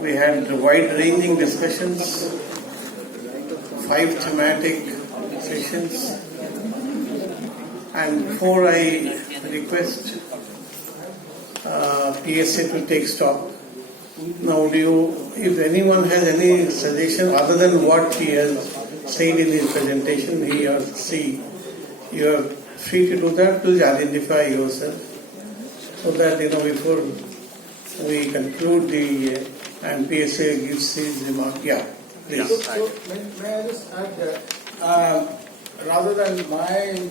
We had wide-ranging discussions, 5 thematic sessions, and before I request PSA to take stock, now if anyone has any suggestion other than what he has said in his presentation, he or she, you are free to do that. Please identify yourself so that before we conclude and PSA gives his remark. Yeah, please. So may I just add that rather than my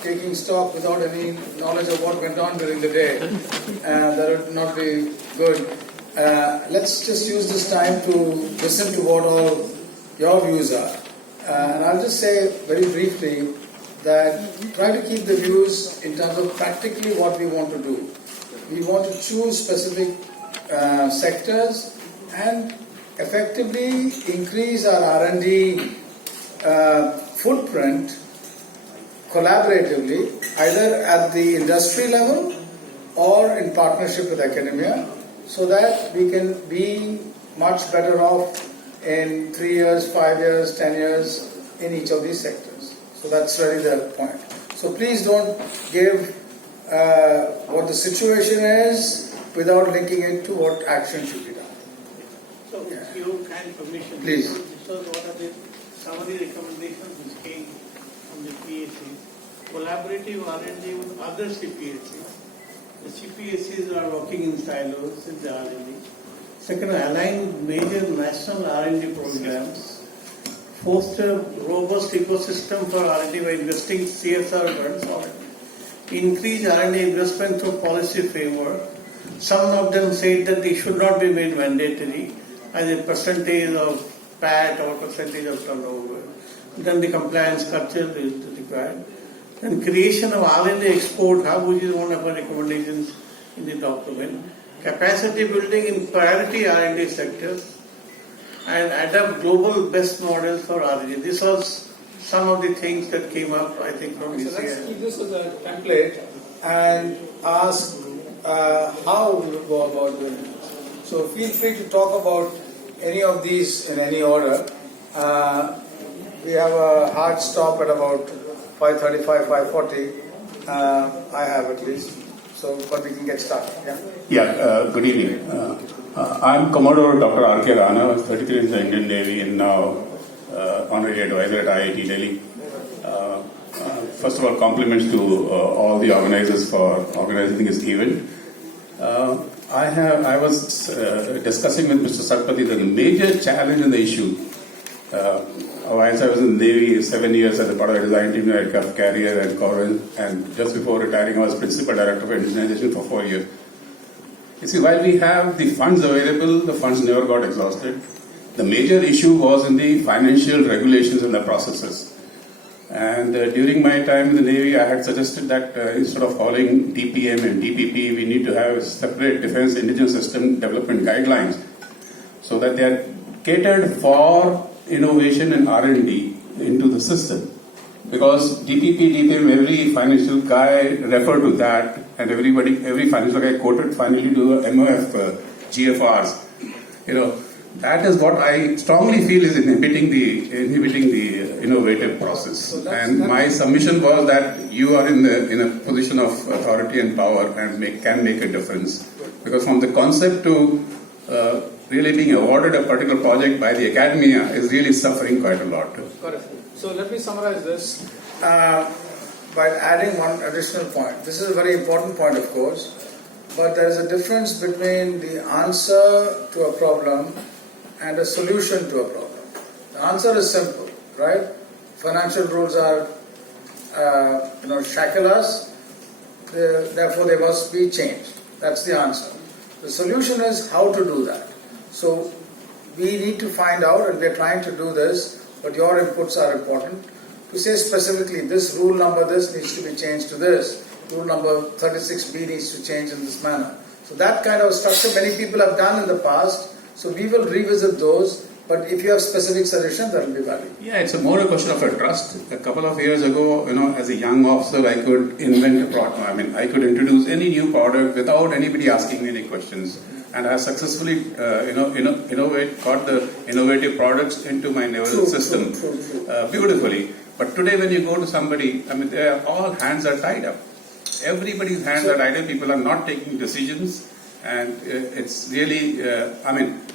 taking stock without any knowledge of what went on during the day, that would not be good. Let's just use this time to listen to what all your views are. And I'll just say very briefly that try to keep the views in terms of practically what we want to do. We want to choose specific sectors and effectively increase our R&D footprint collaboratively, either at the industry level or in partnership with academia, so that we can be much better off in 3 years, 5 years, 10 years in each of these sectors. So that's really the point. So please don't give what the situation is without linking it to what action should be done. So, with your kind permission, please. This was one of the summary recommendations which came from the PSEs. Collaborative R&D with other CPSEs. The CPSEs are working in silos in the R&D. Second, align major national R&D programs. Foster robust ecosystem for R&D by investing CSR funds. Increase R&D investment through policy framework. Some of them said that they should not be made mandatory as a percentage of PAT or percentage of turnover. Then the compliance culture is required. Then creation of R&D export hub, which is one of our recommendations in the document. Capacity building in priority R&D sectors and adopt global best models for R&D. This was some of the things that came up, I think, from this year. So let's keep this as a template and ask how we would go about doing it. So feel free to talk about any of these in any order. We have a hard stop at about 5:35, 5:40. I have at least. So, but we can get started. Yeah. Good evening. I'm Commodore Dr. R.K. Rana. I was 33 in the Indian Navy and now honorary advisor at IIT Delhi. First of all, compliments to all the organizers for organizing this event. I was discussing with Mr. Satpathy that the major challenge in the issue. Whilst I was in the Navy 7 years as a part of the design team at Gulf Carrier and Corwin, and just before retiring, I was principal director of indigenization for 4 years. You see, while we have the funds available, the funds never got exhausted. The major issue was in the financial regulations and the processes. And during my time in the Navy, I had suggested that instead of following DPM and DPP, we need to have separate defense indigenous system development guidelines so that they are catered for innovation and R&D into the system. Because DPP, DPM, every financial guy referred to that, and every financial guy quoted finally to the MOF GFRs. That is what I strongly feel is inhibiting the innovative process. So and my submission was that you are in a position of authority and power and can make a difference. Because from the concept to really being awarded a particular project by the academia is really suffering quite a lot. Correct. So let me summarize this by adding one additional point. This is a very important point, of course, but there is a difference between the answer to a problem and a solution to a problem. The answer is simple, right? Financial rules are, shackle us, therefore they must be changed. That's the answer. The solution is how to do that. So we need to find out, and we're trying to do this, but your inputs are important. To say specifically, this rule number this needs to be changed to this, rule number 36B needs to change in this manner. So that kind of structure many people have done in the past, so we will revisit those But if you have specific suggestions, that will be valid. Yeah, it's more a question of a trust. A couple of years ago, as a young officer, I could invent a product. I could introduce any new product without anybody asking me any questions. And I successfully, got the innovative products into my nervous system beautifully. But today, when you go to somebody, all hands are tied up. Everybody's hands are tied up. People are not taking decisions, and it's really,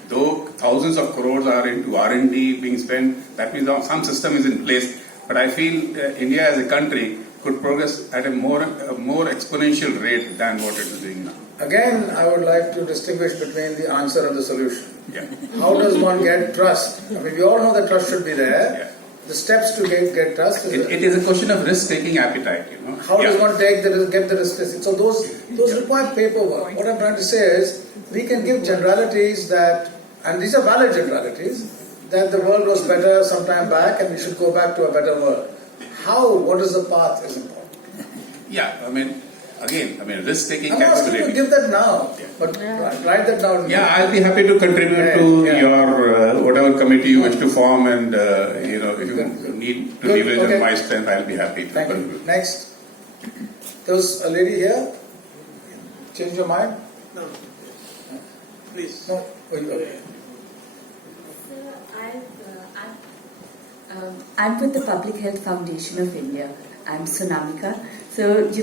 though thousands of crores are into R&D being spent, that means some system is in place. But I feel India as a country could progress at a more exponential rate than what it is doing now. Again, I would like to distinguish between the answer and the solution. Yeah. How does one get trust? We all know that trust should be there. Yeah. The steps to get trust it is a question of risk-taking appetite. How does one get the risk? So those require paperwork. What I'm trying to say is, we can give generalities that, and these are valid generalities, that the world was better some time back and we should go back to a better world. What is the path is important. Yeah, risk-taking I'm asking you to give that now, but write that down. Yeah, I'll be happy to contribute to your whatever committee you wish to form, and if you need to leverage my strength, I'll be happy to contribute. Next, there was a lady here. Change your mind? No. Please. No. I'm with the Public Health Foundation of India. I'm Sunamika. So, it's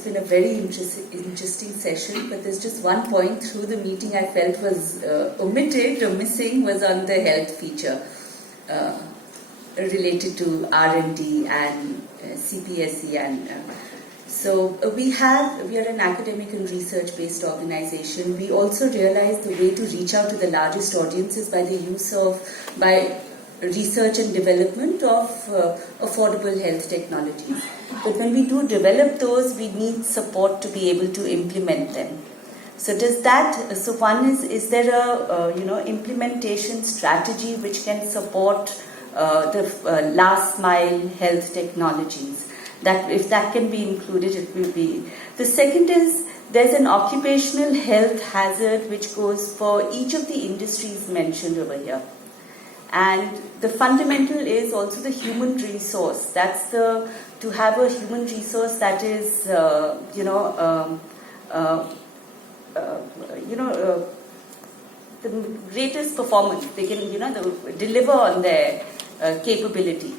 been a very interesting session, but there's just one point through the meeting I felt was omitted or missing, was on the health feature related to R&D and CPSE. And so we are an academic and research-based organization. We also realize the way to reach out to the largest audiences by the use of, research and development of affordable health technologies. But when we do develop those, we need support to be able to implement them. So one is there a implementation strategy which can support the last mile health technologies? That if that can be included, it will be. The second is, there's an occupational health hazard which goes for each of the industries mentioned over here. And the fundamental is also the human resource. That's to have a human resource that is, the greatest performance. They can, deliver on their capability.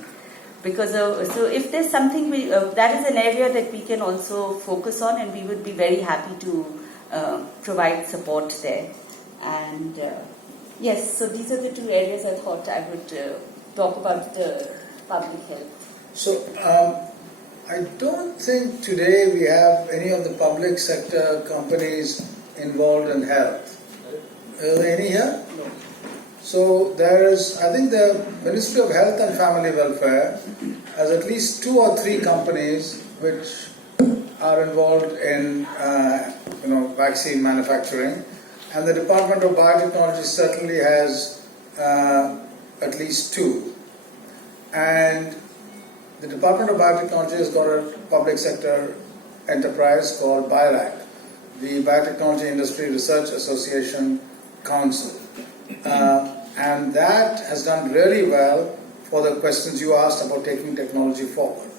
Because so if there's something that is an area that we can also focus on, and we would be very happy to provide support there. And yes, so these are the two areas I thought I would talk about public health. So I don't think today we have any of the public sector companies involved in health. Are there any here? No. So there is, I think the Ministry of Health and Family Welfare has at least 2 or 3 companies which are involved in vaccine manufacturing, and the Department of Biotechnology certainly has at least 2. And the Department of Biotechnology has got a public sector enterprise called BIRAC, the Biotechnology Industry Research Association Council. And that has done really well for the questions you asked about taking technology forward.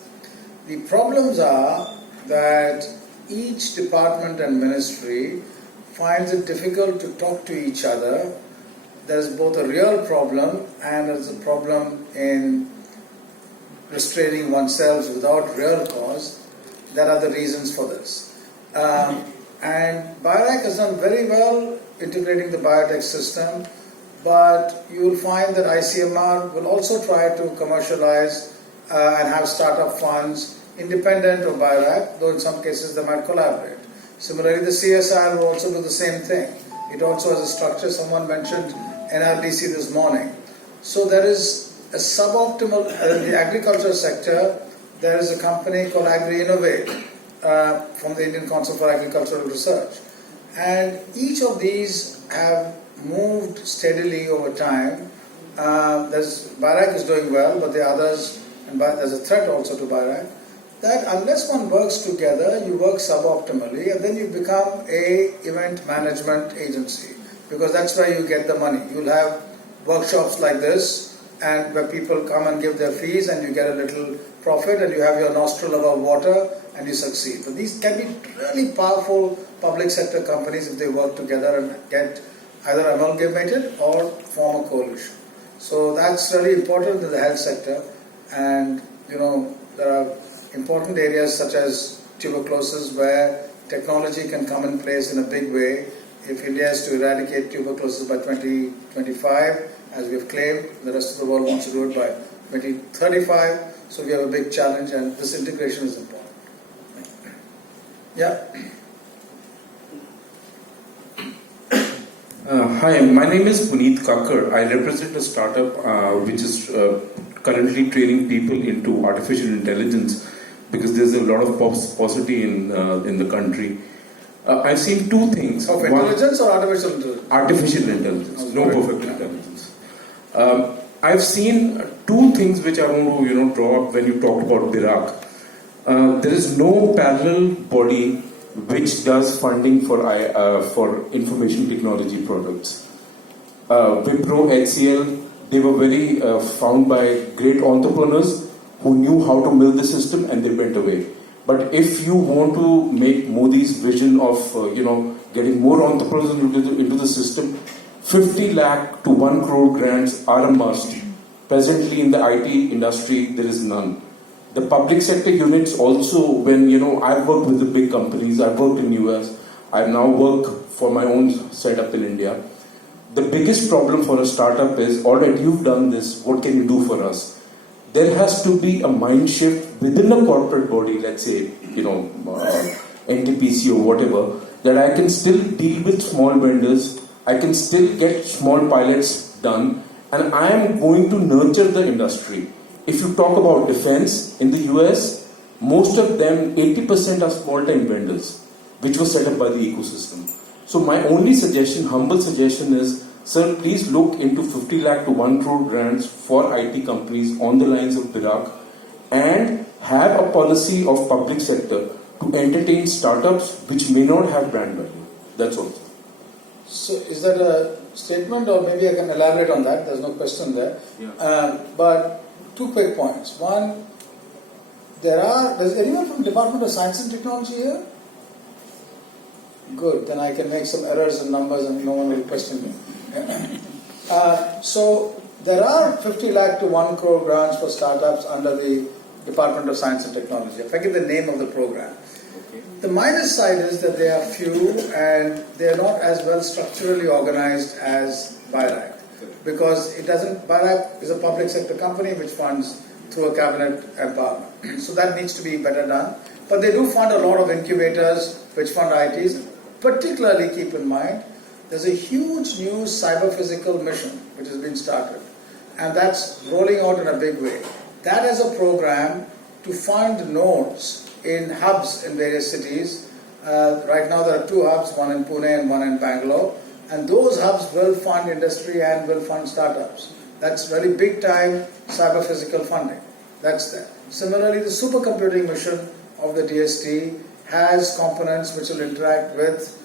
The problems are that each department and ministry finds it difficult to talk to each other. There's both a real problem and there's a problem in restraining oneself without real cause. There are the reasons for this. And BIRAC has done very well integrating the biotech system, but you will find that ICMR will also try to commercialize and have startup funds independent of BIRAC, though in some cases they might collaborate. Similarly, the CSI will also do the same thing. It also has a structure. Someone mentioned NRDC this morning. So there is a suboptimal, in the agriculture sector, there is a company called Agri-Innovate from the Indian Council for Agricultural Research. And each of these have moved steadily over time. BIRAC is doing well, but the others, and there's a threat also to BIRAC, that unless one works together, you work suboptimally, and then you become a event management agency, because that's where you get the money. You'll have workshops like this, and where people come and give their fees, and you get a little profit, and you have your nostril above water, and you succeed. But these can be really powerful public sector companies if they work together and get either amalgamated or form a coalition. So that's really important in the health sector, and there are important areas such as tuberculosis where technology can come in place in a big way. If India is to eradicate tuberculosis by 2025, as we have claimed, the rest of the world wants to do it by 2035. So we have a big challenge, and this integration is important. Yeah. Hi, my name is Puneet Kakkar. I represent a startup which is currently training people into artificial intelligence because there's a lot of paucity in the country. I've seen two things. Of intelligence or artificial intelligence? Artificial intelligence, no perfect intelligence. I've seen two things which I want to draw up when you talked about BIRAC. There is no parallel body which does funding for information technology products. Wipro, HCL, they were very found by great entrepreneurs who knew how to build the system, and they went away. But if you want to make Modi's vision of getting more entrepreneurs into the system, 50 lakh to 1 crore grants are a must. Presently in the IT industry, there is none. The public sector units also, when I've worked with the big companies, I've worked in US, I now work for my own setup in India. The biggest problem for a startup is, alright, you've done this, what can you do for us? There has to be a mind shift within a corporate body, let's say, NTPC or whatever, that I can still deal with small vendors, I can still get small pilots done, and I am going to nurture the industry. If you talk about defense in the US, most of them, 80% are small-time vendors, which was set up by the ecosystem. So my only suggestion, humble suggestion is, sir, please look into 50 lakh to 1 crore grants for IT companies on the lines of BIRAC, and have a policy of public sector to entertain startups which may not have brand value. That's all. So is that a statement, or maybe I can elaborate on that? There's no question there. Yeah. But two quick points. One, does anyone from Department of Science and Technology here? Good, then I can make some errors in numbers and no one will question me. So there are 50 lakh to 1 crore grants for startups under the Department of Science and Technology. I forget the name of the program. Okay. The minus side is that they are few and they are not as well structurally organized as BIRAC. Because BIRAC is a public sector company which funds through a cabinet empowerment. So that needs to be better done. But they do fund a lot of incubators which fund ITs. Particularly keep in mind, there's a huge new cyber-physical mission which has been started. And that's rolling out in a big way. That is a program to fund nodes in hubs in various cities. Right now there are 2 hubs, one in Pune and one in Bangalore. And those hubs will fund industry and will fund startups. That's really big time cyber-physical funding. That's there. Similarly, the supercomputing mission of the DST has components which will interact with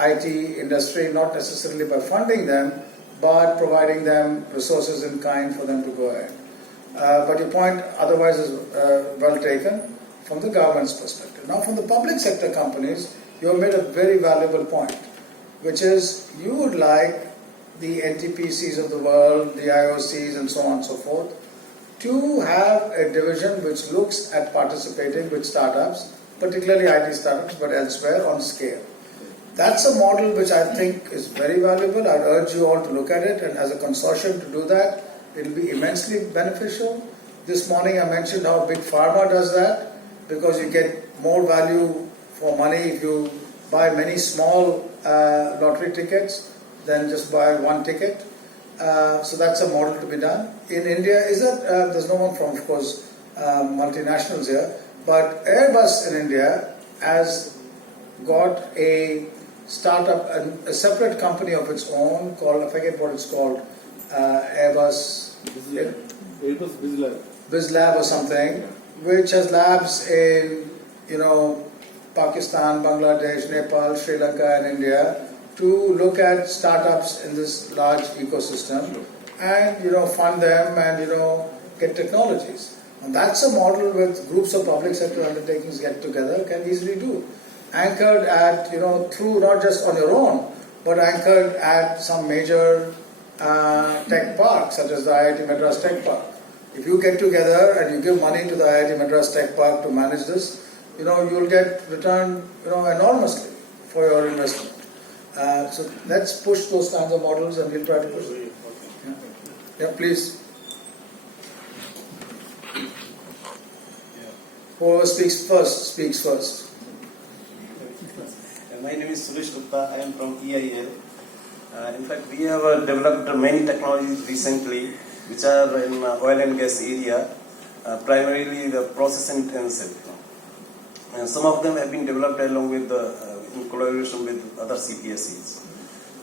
IT industry, not necessarily by funding them, but providing them resources in kind for them to go ahead. But your point otherwise is well taken from the government's perspective. Now from the public sector companies, you have made a very valuable point, which is you would like the NTPCs of the world, the IOCs and so on and so forth, to have a division which looks at participating with startups, particularly IT startups, but elsewhere on scale. That's a model which I think is very valuable. I'd urge you all to look at it, and as a consortium to do that, it will be immensely beneficial. This morning I mentioned how Big Pharma does that, because you get more value for money if you buy many small lottery tickets than just buy one ticket. So that's a model to be done. In India, there's no one from, of course, multinationals here, but Airbus in India has got a startup, a separate company of its own called, I forget what it's called, Airbus BizLab or something, which has labs in, Pakistan, Bangladesh, Nepal, Sri Lanka and India to look at startups in this large ecosystem. and fund them and get technologies. And that's a model with groups of public sector undertakings get together can easily do, anchored at through not just on your own, but anchored at some major tech park such as the IIT Madras Tech Park. If you get together and you give money to the IIT Madras Tech Park to manage this, you will get returned enormously for your investment. So let's push those kinds of models and we'll try to push it. Yeah, please. Whoever speaks first. My name is Suresh Gupta. I am from EIL. In fact, we have developed many technologies recently which are in oil and gas area, primarily the process intensive. And some of them have been developed along with in collaboration with other CPSEs.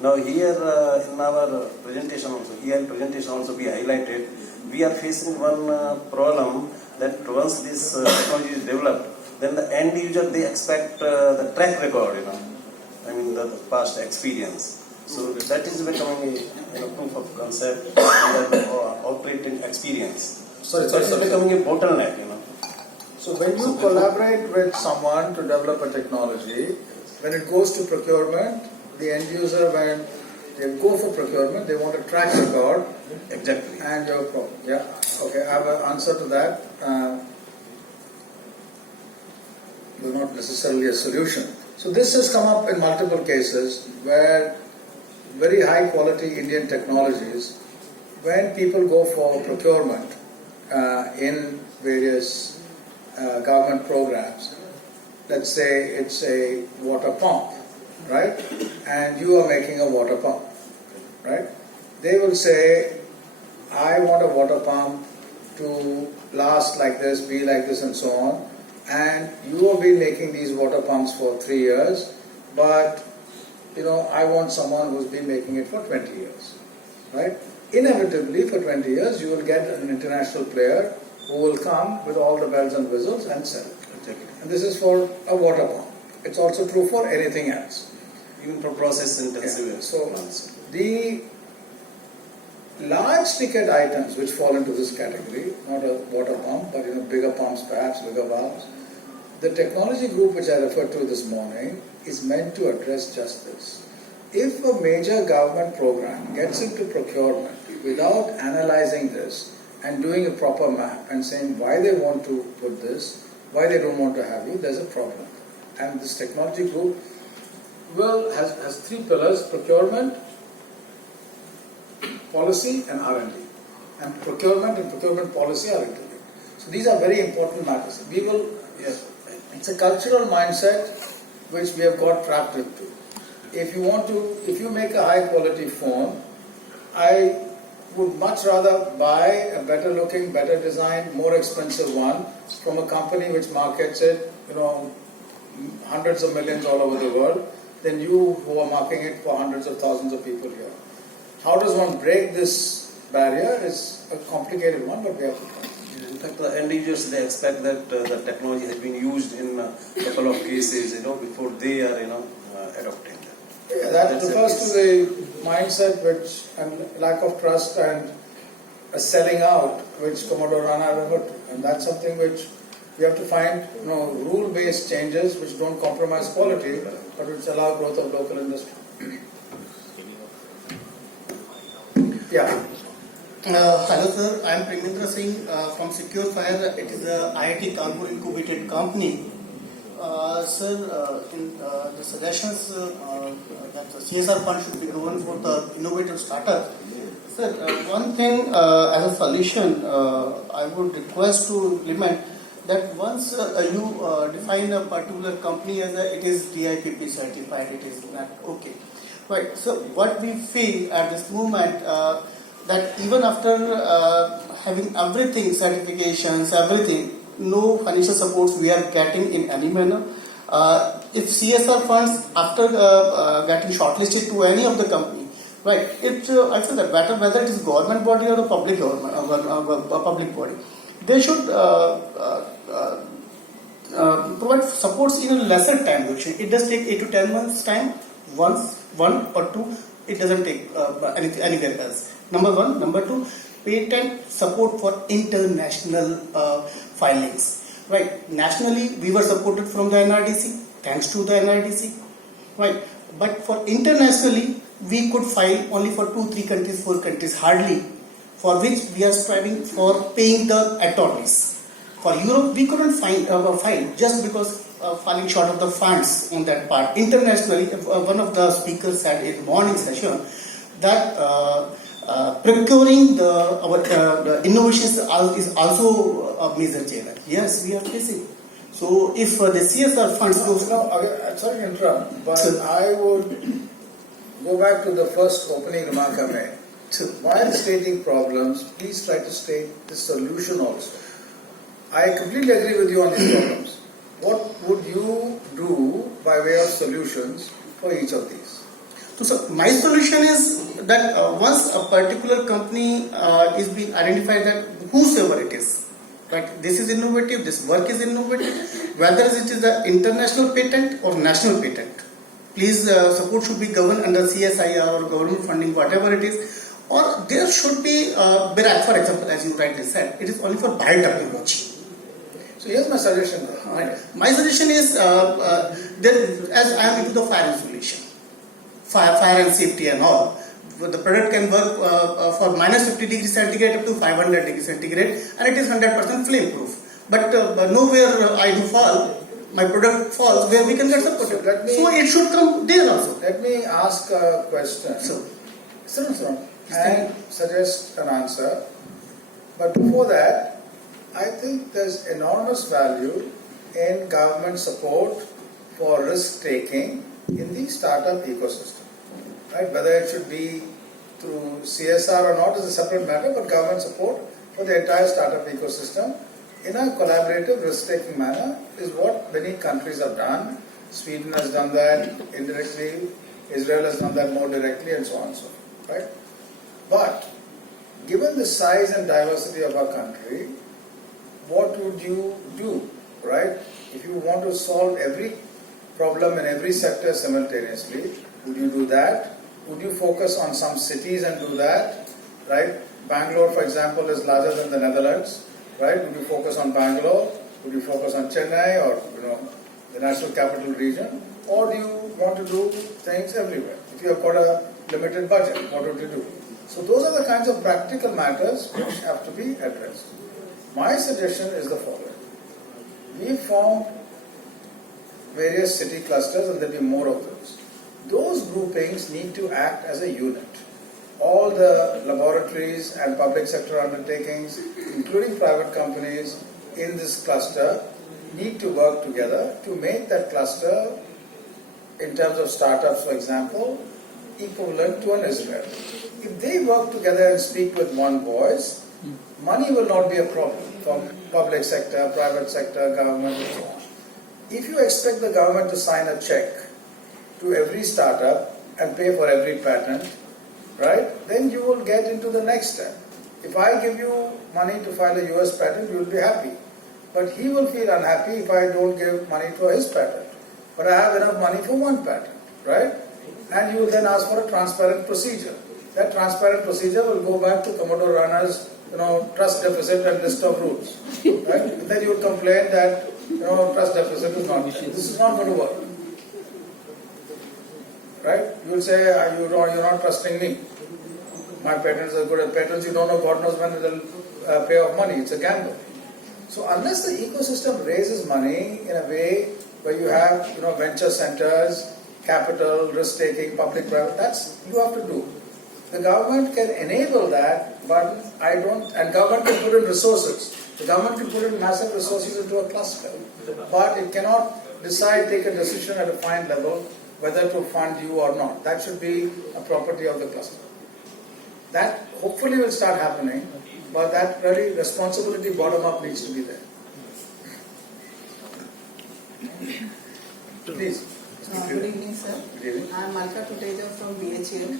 Now here in our presentation also, EIL presentation also we highlighted, we are facing one problem that once this technology is developed, then the end user they expect the track record, I mean the past experience. So that is becoming a proof of concept and operating experience. Sorry, that is becoming a bottleneck, So when you collaborate with someone to develop a technology, when it goes to procurement, the end user, when they go for procurement, they want a track record. Exactly. And your problem. Yeah. Okay, I have an answer to that. But not necessarily a solution. So this has come up in multiple cases where very high quality Indian technologies, when people go for procurement in various government programs, let's say it's a water pump, right? And you are making a water pump, right? They will say, I want a water pump to last like this, be like this and so on. And you have been making these water pumps for 3 years, but I want someone who's been making it for 20 years, right? Inevitably, for 20 years, you will get an international player who will come with all the bells and whistles and sell it. And this is for a water pump. It's also true for anything else. Even for process intensive. Yeah. So the large ticket items which fall into this category, not a water pump, but bigger pumps perhaps, bigger valves, the technology group which I referred to this morning is meant to address just this. If a major government program gets into procurement without analyzing this and doing a proper map and saying why they want to put this, why they don't want to have you, there's a problem. And this technology group has 3 pillars: procurement, policy and R&D. And procurement and procurement policy are interlinked. So these are very important matters. It's a cultural mindset which we have got trapped into. If you make a high quality phone, I would much rather buy a better looking, better designed, more expensive one from a company which markets it, hundreds of millions all over the world, than you who are marketing it for hundreds of thousands of people here. How does one break this barrier is a complicated one, but we have to try. In fact, the end users, they expect that the technology has been used in a couple of cases, before they are, adopting that. Yeah, that refers to the mindset and lack of trust and a selling out, which Commodore Rana referred to. And that's something which we have to find, rule-based changes which don't compromise quality, but which allow growth of local industry. Yeah. Hello sir, I am Premendra Singh from Secure Fire. It is a IIT Kanpur incubated company. Sir, in the suggestions that the CSR fund should be given for the innovative startup. Sir, one thing as a solution, I would request to implement that once you define a particular company as it is DIPP certified, it is not okay. Right. So what we feel at this moment that even after having everything, certifications, everything, no financial supports we are getting in any manner. If CSR funds after getting shortlisted to any of the company, right? I feel that better whether it is government body or the public government, public body, they should provide supports in a lesser time duration. It does take 8 to 10 months time once one or two, it doesn't take anywhere else. Number one. Number two, patent support for international filings. Right. Nationally, we were supported from the NRDC, thanks to the NRDC. Right. But for internationally, we could file only for 2, 3 countries, 4 countries, hardly, for which we are striving for paying the attorneys. For Europe, we couldn't file just because falling short of the funds on that part. Internationally, one of the speakers said in the morning session that procuring the innovations is also a major challenge. Yes, we are facing. So if the CSR funds goes... No, I'm sorry to interrupt, but I would go back to the first opening remark I made. While stating problems, please try to state the solution also. I completely agree with you on these problems. What would you do by way of solutions for each of these? So my solution is that once a particular company is being identified, that whosoever it is, right, this is innovative, this work is innovative, whether it is the international patent or national patent, please support should be governed under CSIR or government funding, whatever it is, or there should be BIRAC, for example, as you rightly said, it is only for biotechnology. So here's my suggestion. Right. My suggestion is, as I am into the fire insulation, fire and safety and all, the product can work for minus 50 degrees centigrade up to 500 degrees centigrade, and it is 100% flame proof. But nowhere I do fall, my product falls where we can get supported. So it should come there also. Let me ask a question. And suggest an answer. But before that, I think there's enormous value in government support for risk taking in the startup ecosystem. Right? Whether it should be through CSR or not is a separate matter, but government support for the entire startup ecosystem in a collaborative risk taking manner is what many countries have done. Sweden has done that indirectly, Israel has done that more directly, and so on and so forth. Right? But given the size and diversity of our country, what would you do, right? If you want to solve every problem in every sector simultaneously, would you do that? Would you focus on some cities and do that, right? Bangalore, for example, is larger than the Netherlands, right? Would you focus on Bangalore? Would you focus on Chennai or, the national capital region? Or do you want to do things everywhere? If you have got a limited budget, what would you do? So those are the kinds of practical matters which have to be addressed. My suggestion is the following. We formed various city clusters and there will be more of those. Those groupings need to act as a unit. All the laboratories and public sector undertakings, including private companies in this cluster, need to work together to make that cluster, in terms of startups, for example, equivalent to an Israel. If they work together and speak with one voice, money will not be a problem from public sector, private sector, government, and so on. If you expect the government to sign a check to every startup and pay for every patent, right, then you will get into the next step. If I give you money to file a US patent, you will be happy. But he will feel unhappy if I don't give money for his patent. But I have enough money for one patent, right? And you will then ask for a transparent procedure. That transparent procedure will go back to Commodore Rana's trust deficit and list of rules. Right? And then you will complain that trust deficit is not there. This is not going to work. Right? You will say, you're not trusting me. My patents are good at patents, you don't know, God knows when it will pay off money. It's a gamble. So unless the ecosystem raises money in a way where you have venture centers, capital, risk-taking, public-private, that's you have to do. The government can enable that, but and government can put in resources. The government can put in massive resources into a cluster, but it cannot take a decision at a fine level whether to fund you or not. That should be a property of the cluster. That hopefully will start happening, but that really responsibility bottom-up needs to be there. Please. Good evening, sir. Good evening. I am Malka Tuteja from BHL,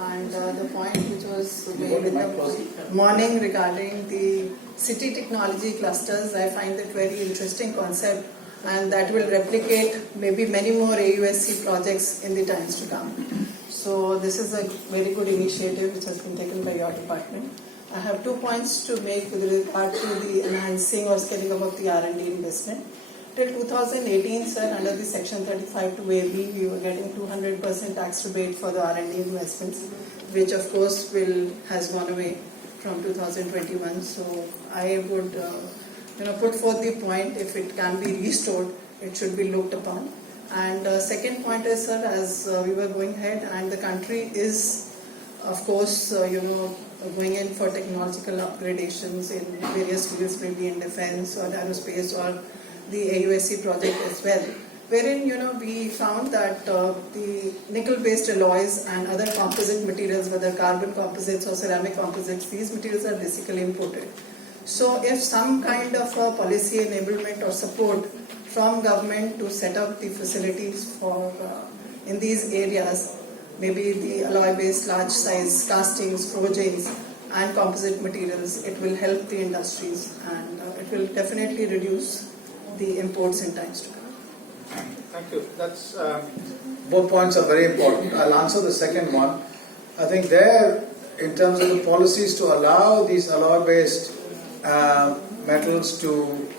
and the point which was made in the morning regarding the city technology clusters, I find that very interesting concept, and that will replicate maybe many more AUSC projects in the times to come. So this is a very good initiative which has been taken by your department. I have 2 points to make with regard to the enhancing or scaling up of the R&D investment. Till 2018, sir, under the Section 35 to AB, we were getting 200% tax rebate for the R&D investments, which of course has gone away from 2021. So I would put forth the point, if it can be restored, it should be looked upon. And second point is, sir, as we were going ahead, and the country is, of course, going in for technological upgradations in various fields, maybe in defense or aerospace or the AUSC project as well, wherein we found that the nickel-based alloys and other composite materials, whether carbon composites or ceramic composites, these materials are basically imported. So if some kind of a policy enablement or support from government to set up the facilities for in these areas, maybe the alloy-based large size castings, forgings and composite materials, it will help the industries and it will definitely reduce the imports in times to come. Thank you. That's both points are very important. I'll answer the second one. I think there, in terms of the policies to allow these alloy-based metals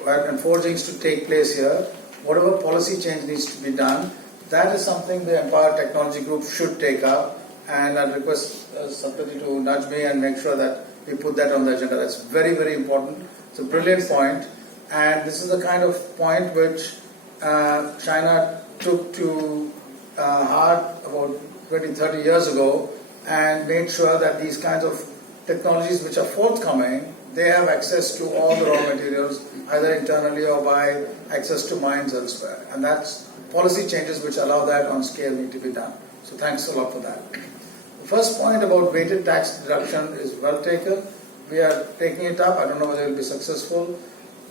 and forgings to take place here, whatever policy change needs to be done, that is something the Empower Technology Group should take up, and I request Satpathy to nudge me and make sure that we put that on the agenda. That's very, very important. It's a brilliant point, and this is the kind of point which China took to heart about 20, 30 years ago and made sure that these kinds of technologies which are forthcoming, they have access to all the raw materials, either internally or by access to mines elsewhere. And that's policy changes which allow that on scale need to be done. So thanks a lot for that. The first point about weighted tax deduction is well taken. We are taking it up. I don't know whether it will be successful.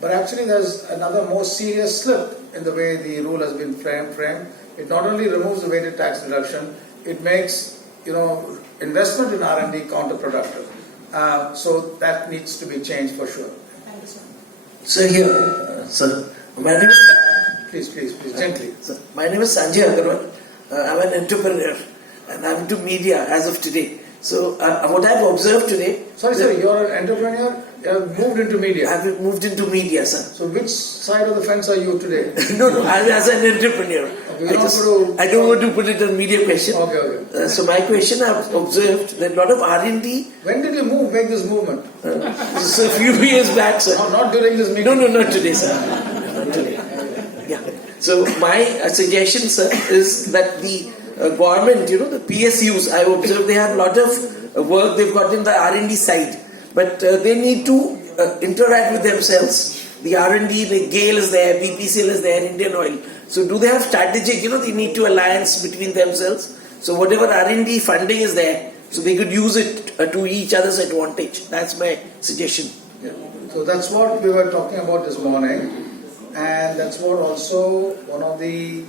But actually there's another more serious slip in the way the rule has been framed. It not only removes the weighted tax deduction, it makes investment in R&D counterproductive. So that needs to be changed for sure. Thank you, sir. So here, sir, my name is... Please, gently. Sir, my name is Sanjay Agarwal. I'm an entrepreneur and I'm into media as of today. So what I've observed today... Sorry, you're an entrepreneur? You have moved into media? I've moved into media, sir. So which side of the fence are you today? No, I'm as an entrepreneur. Okay, I don't want to put it on media question. Okay. So my question, I've observed that a lot of R&D... When did you make this movement? So a few years back, sir. Not during this meeting? No, not today, sir. Not today. Yeah. So my suggestion, sir, is that the government, the PSUs, I've observed they have a lot of work they've got in the R&D side, but they need to interact with themselves. The R&D, the GAIL is there, BPCL is there, Indian Oil. So do they have strategic, they need to alliance between themselves. So whatever R&D funding is there, so they could use it to each other's advantage. That's my suggestion. Yeah. So that's what we were talking about this morning. And that's what also one of the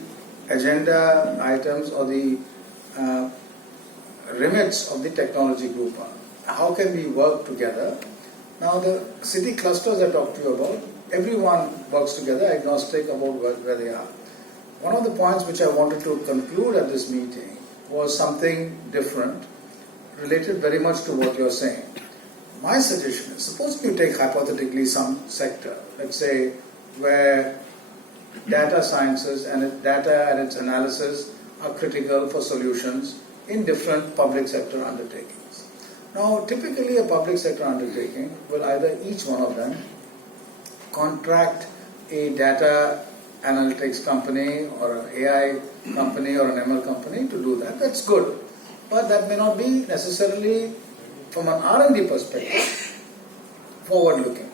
agenda items or the remits of the technology group are. How can we work together? Now the city clusters I talked to you about, everyone works together, agnostic about where they are. One of the points which I wanted to conclude at this meeting was something different, related very much to what you're saying. My suggestion is, suppose you take hypothetically some sector, let's say where data sciences and data and its analysis are critical for solutions in different public sector undertakings. Now, typically a public sector undertaking will either each one of them contract a data analytics company or an AI company or an ML company to do that. That's good. But that may not be necessarily, from an R&D perspective, forward-looking.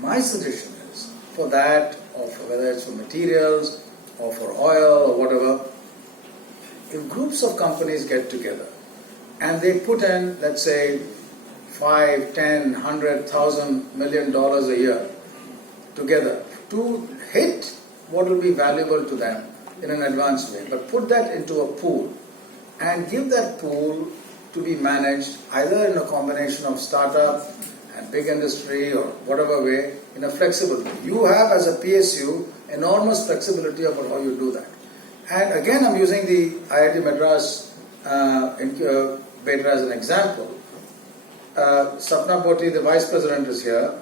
My suggestion is, for that, or for whether it's for materials, or for oil, or whatever, if groups of companies get together, and they put in, let's say, $5, $10, $100, $1,000 million a year together to hit what will be valuable to them in an advanced way, but put that into a pool and give that pool to be managed either in a combination of startup and big industry or whatever way, in a flexible way. You have as a PSU enormous flexibility about how you do that. And again, I'm using the IIT Madras incubator as an example. Satpathy, the vice president, is here,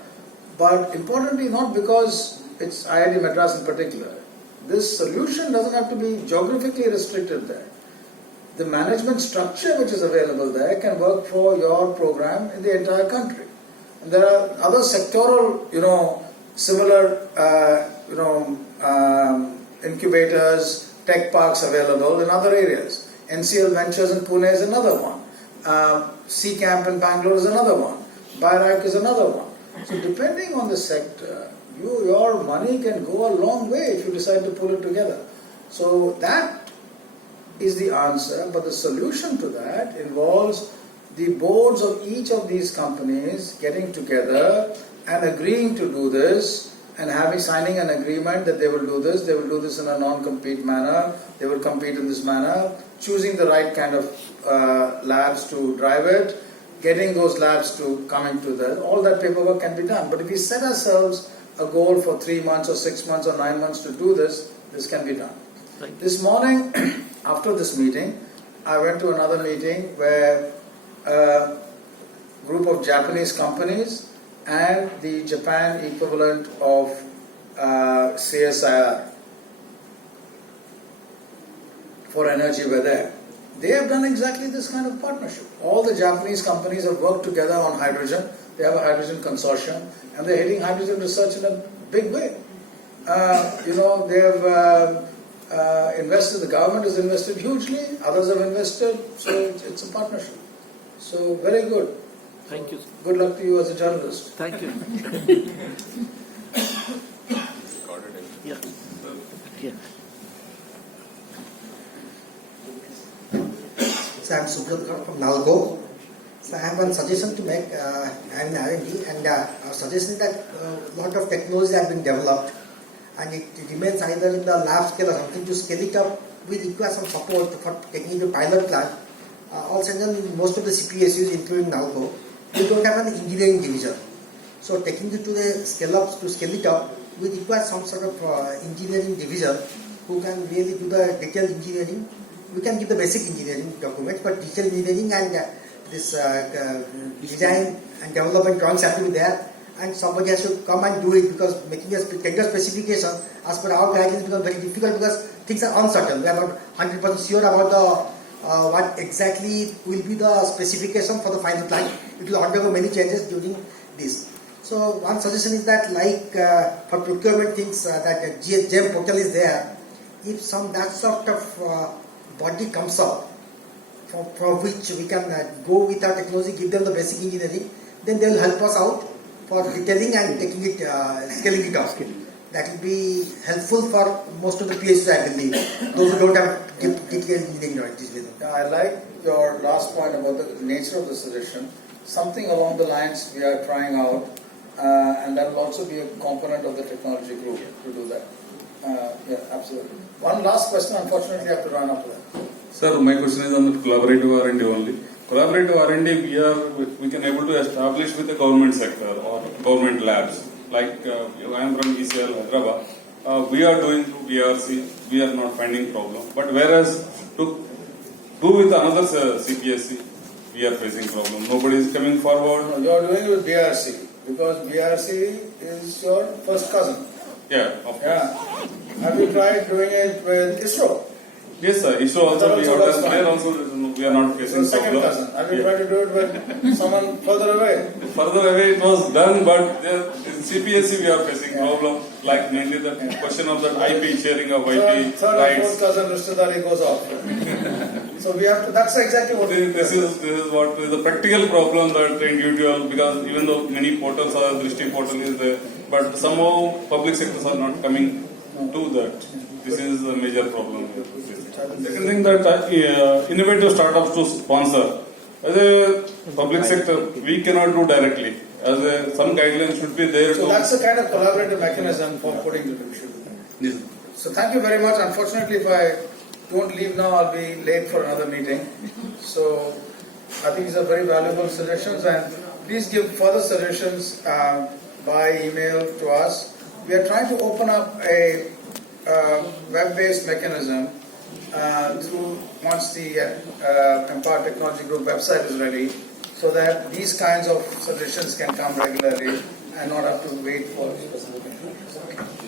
but importantly, not because it's IIT Madras in particular. This solution doesn't have to be geographically restricted there. The management structure which is available there can work for your program in the entire country. And there are other sectoral, similar, incubators, tech parks available in other areas. NCL Ventures in Pune is another one. C Camp in Bangalore is another one. BioRack is another one. So depending on the sector, your money can go a long way if you decide to pull it together. So that is the answer, but the solution to that involves the boards of each of these companies getting together and agreeing to do this and signing an agreement that they will do this in a non-compete manner, they will compete in this manner, choosing the right kind of labs to drive it, getting those labs to come into all that paperwork can be done. But if we set ourselves a goal for 3 months or 6 months or 9 months to do this, this can be done. This morning, after this meeting, I went to another meeting where a group of Japanese companies and the Japan equivalent of CSIR for energy were there. They have done exactly this kind of partnership. All the Japanese companies have worked together on hydrogen. They have a hydrogen consortium and they're hitting hydrogen research in a big way. They have invested, the government has invested hugely, others have invested, so it's a partnership. So very good. Thank you. Good luck to you as a journalist. Thank you. Yeah. Yeah. So I'm Subrat from Nalgo. So I have one suggestion to make. I'm in R&D, and our suggestion is that a lot of technology have been developed, and it remains either in the lab scale or something. To scale it up, we require some support for taking it to pilot plant. Also, in most of the CPSEs, including Nalgo, we don't have an engineering division. So taking it to the scale up, to scale it up, we require some sort of engineering division who can really do the detailed engineering. We can give the basic engineering documents, but detailed engineering and this design and development drawings have to be there, and somebody has to come and do it, because making a tender specification as per our guidelines becomes very difficult because things are uncertain. We are not 100% sure about the what exactly will be the specification for the final plant. It will undergo many changes during this. So one suggestion is that, like for procurement things, that GEM portal is there. If that sort of body comes up, from which we can go with our technology, give them the basic engineering, then they will help us out for detailing and taking it, scaling it up. That will be helpful for most of the PhDs, I believe, those who don't have detailed engineering knowledge. I like your last point about the nature of the suggestion. Something along the lines we are trying out, and that will also be a component of the technology group to do that. Yeah, absolutely. One last question, unfortunately I have to run up to that. Sir, my question is on the collaborative R&D only. Collaborative R&D we can able to establish with the government sector or government labs. Like I am from ECL Hyderabad. We are doing through BRC, we are not finding problem. But whereas to do with another CPSE, we are facing problem. Nobody is coming forward. No, you are doing it with BRC because BRC is your first cousin. Yeah, of course. Have you tried doing it with ISRO? Yes, sir. ISRO also we have done. There also we are not facing second problem. cousin. Have you tried to do it with someone further away? Further away it was done, but there, in CPSE we are facing problem. Like mainly the question of the IP sharing of IP Third rights. and fourth cousin Rishtadari goes off. So we have to. That's exactly what. This is what is the practical problem that the individual, because even though many portals are, Drishti portal is there, but somehow public sectors are not coming to that. This is a major problem here. Second thing that innovative startups to sponsor. As a public sector, we cannot do directly. Some guidelines should be there. So that's the kind of collaborative mechanism for putting the issue. Yes. So thank you very much. Unfortunately, if I don't leave now, I'll be late for another meeting. So I think these are very valuable suggestions, and please give further suggestions by email to us. We are trying to open up a web-based mechanism once the Empower Technology Group website is ready, so that these kinds of suggestions can come regularly and not have to wait for specific.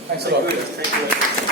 Thanks a lot. Thank you.